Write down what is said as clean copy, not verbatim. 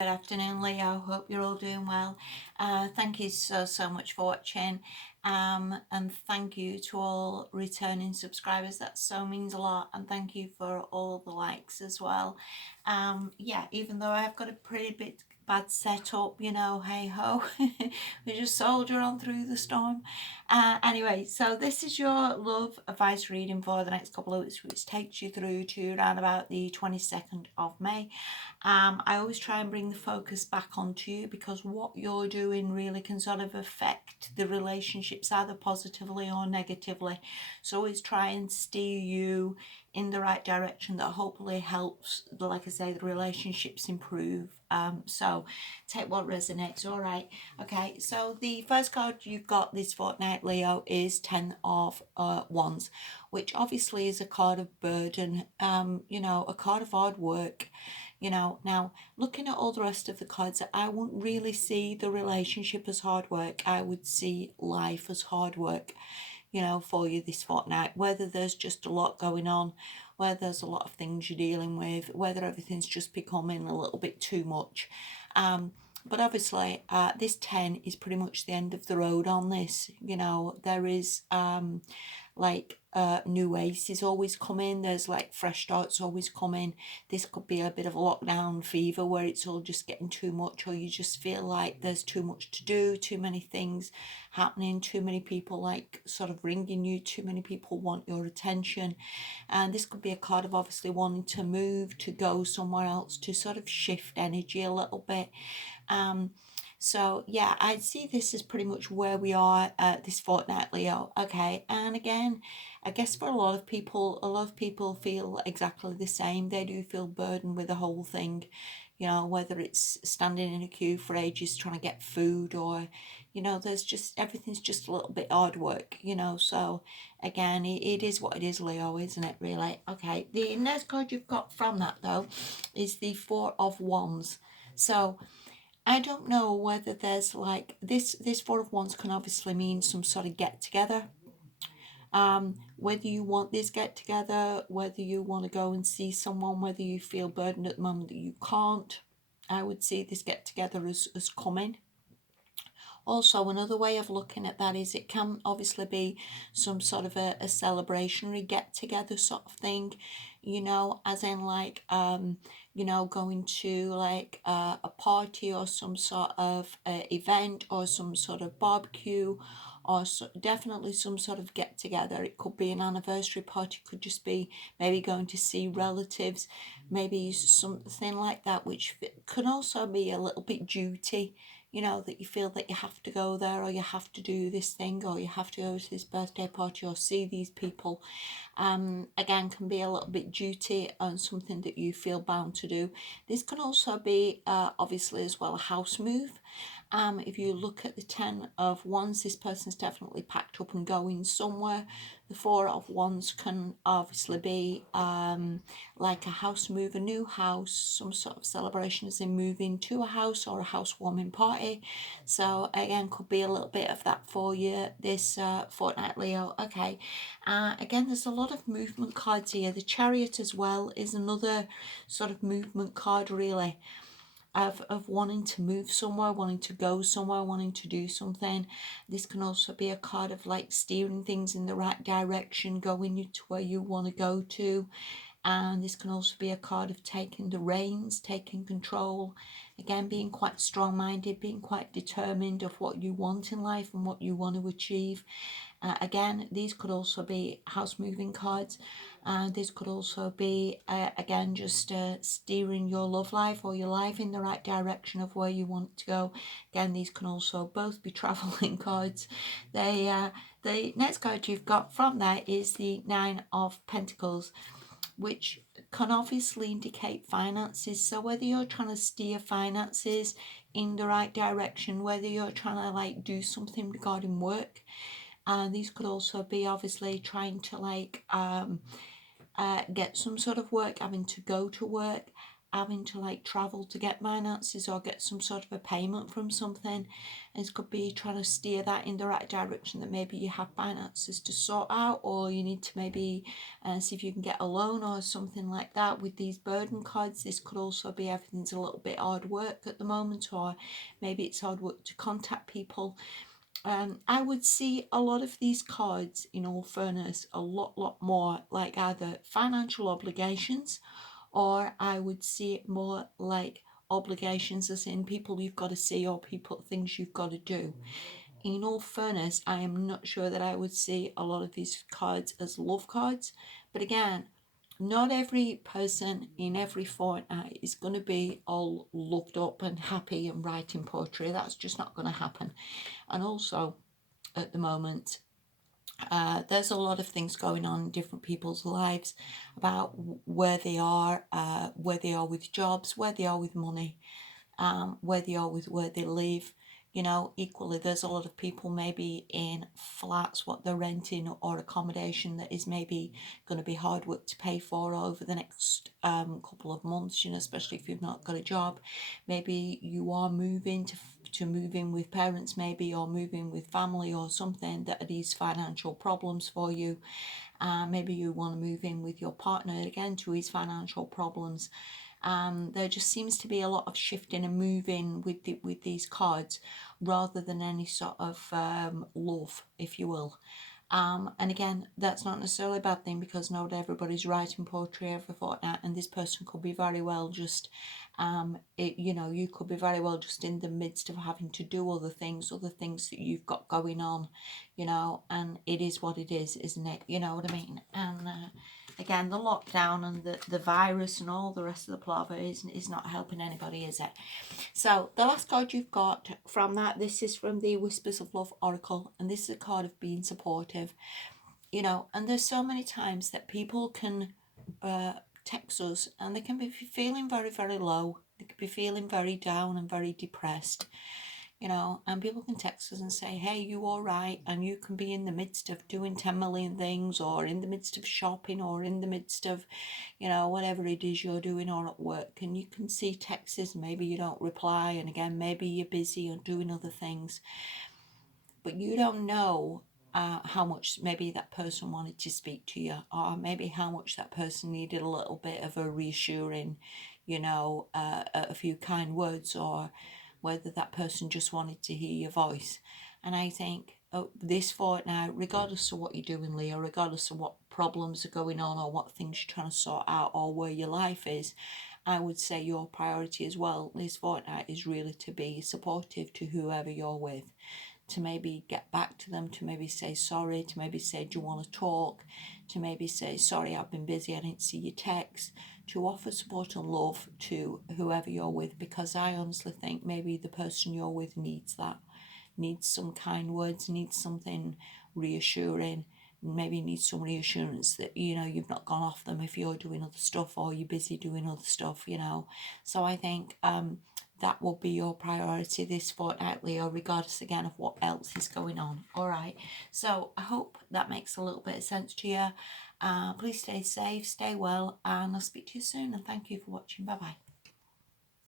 Good afternoon, Leo. Hope you're all doing well. Thank you so much for watching. And thank you to all returning subscribers. That so means a lot. And thank you for all the likes as well. Yeah, even though I've got a pretty bit bad setup, hey ho, we just soldier on through the storm. Anyway, so this is your love advice reading for the next couple of weeks, which takes you through to around about the 22nd of May. I always try and bring the focus back onto you, because what you're doing really can sort of affect the relationships either positively or negatively. So always try and steer you in the right direction that hopefully helps, like I say, the relationships improve. So take what resonates. All right. Okay. So the first card you've got this fortnight, Leo, is 10 of Wands, which obviously is a card of burden, a card of hard work. Now looking at all the rest of the cards, I wouldn't really see the relationship as hard work. I would see life as hard work, for you this fortnight. Whether there's just a lot going on, whether there's a lot of things you're dealing with, whether everything's just becoming a little bit too much. But obviously, this 10 is pretty much the end of the road on this. There is new aces always coming. There's like fresh starts always coming. This could be a bit of a lockdown fever where it's all just getting too much, or you just feel like there's too much to do, too many things happening, too many people like sort of ringing you, too many people want your attention. And this could be a card of obviously wanting to move, to go somewhere else, to sort of shift energy a little bit. So yeah, I'd see this as pretty much where we are this fortnight, Leo. Okay, and again, I guess for a lot of people feel exactly the same. They do feel burdened with the whole thing, whether it's standing in a queue for ages trying to get food, or there's just everything's just a little bit hard work, So again, it is what it is, Leo, isn't it? Really? Okay. The next card you've got from that though is the Four of Wands. So I don't know whether there's like this Four of Wands can obviously mean some sort of get together. Whether you want this get together, whether you want to go and see someone, whether you feel burdened at the moment that you can't, I would see this get together as coming. Also, another way of looking at that is it can obviously be some sort of a celebrationary get together sort of thing, as in like, going to like a party or some sort of event or some sort of barbecue, or definitely some sort of get together. It could be an anniversary party, could just be maybe going to see relatives, maybe something like that, which can also be a little bit duty, that you feel that you have to go there, or you have to do this thing, or you have to go to this birthday party or see these people. Again, can be a little bit duty and something that you feel bound to do. This can also be obviously as well a house move. If you look at the 10 of Wands, this person's definitely packed up and going somewhere. The 4 of Wands can obviously be like a house move, a new house, some sort of celebration as in moving to a house, or a housewarming party. So again, could be a little bit of that for you this fortnight, Leo. Okay. Again, there's a lot of movement cards here. The Chariot as well is another sort of movement card, really, of wanting to move somewhere, wanting to go somewhere, wanting to do something. This can also be a card of like steering things in the right direction, going you to where you want to go to. And this can also be a card of taking the reins, taking control. Again, being quite strong-minded, being quite determined of what you want in life and what you want to achieve. Again, these could also be house moving cards. This could also be, again, just steering your love life or your life in the right direction of where you want to go. Again, these can also both be traveling cards. The next card you've got from there is the Nine of Pentacles, which can obviously indicate finances. So whether you're trying to steer finances in the right direction, whether you're trying to like do something regarding work, and these could also be obviously trying to like get some sort of work, having to go to work. having to like travel to get finances or get some sort of a payment from something. And it could be trying to steer that in the right direction, that maybe you have finances to sort out, or you need to maybe see if you can get a loan or something like that. With these burden cards, this could also be everything's a little bit hard work at the moment, or maybe it's hard work to contact people. I would see a lot of these cards, in all fairness, a lot more like either financial obligations, or I would see it more like obligations, as in people you've got to see or people things you've got to do. In all fairness, I am not sure that I would see a lot of these cards as love cards, but again, not every person in every fortnight is going to be all loved up and happy and writing poetry. That's just not going to happen. And also, at the moment, there's a lot of things going on in different people's lives about where they are with jobs, where they are with money, where they are with where they live. You know, equally, there's a lot of people maybe in flats, what they're renting, or accommodation that is maybe going to be hard work to pay for over the next couple of months, you know, especially if you've not got a job. Maybe you are moving to move in with parents, maybe, or moving with family or something that are these financial problems for you. Maybe you want to move in with your partner again to his financial problems. There just seems to be a lot of shifting and moving with these cards, rather than any sort of love, if you will. And again, that's not necessarily a bad thing, because not everybody's writing poetry every fortnight, and this person could be very well just, you know, you could be very well just in the midst of having to do other things that you've got going on, you know, and it is what it is, isn't it? You know what I mean? And again, the lockdown and the virus and all the rest of the palaver is not helping anybody, is it? So the last card you've got from that, this is from the Whispers of Love Oracle, and this is a card of being supportive, you know. And there's so many times that people can text us and they can be feeling very low, they could be feeling very down and very depressed, you know, and people can text us and say, hey, you all right? And you can be in the midst of doing 10 million things, or in the midst of shopping, or in the midst of, you know, whatever it is you're doing, or at work, and you can see texts, maybe you don't reply, and again, maybe you're busy or doing other things, but you don't know how much maybe that person wanted to speak to you, or maybe how much that person needed a little bit of a reassuring, you know, a few kind words, or whether that person just wanted to hear your voice. And I think this fortnight, regardless of what you're doing, Leo, regardless of what problems are going on, or what things you're trying to sort out, or where your life is, I would say your priority as well this fortnight is really to be supportive to whoever you're with, to maybe get back to them, to maybe say sorry, to maybe say, do you want to talk, to maybe say, sorry, I've been busy, I didn't see your text, to offer support and love to whoever you're with, because I honestly think maybe the person you're with needs that, needs some kind words, needs something reassuring, maybe needs some reassurance that, you know, you've not gone off them if you're doing other stuff, or you're busy doing other stuff, you know. So I think that will be your priority this fortnight, Leo, regardless again of what else is going on. All right, so I hope that makes a little bit of sense to you. Please stay safe, stay well, and I'll speak to you soon, and thank you for watching. Bye bye.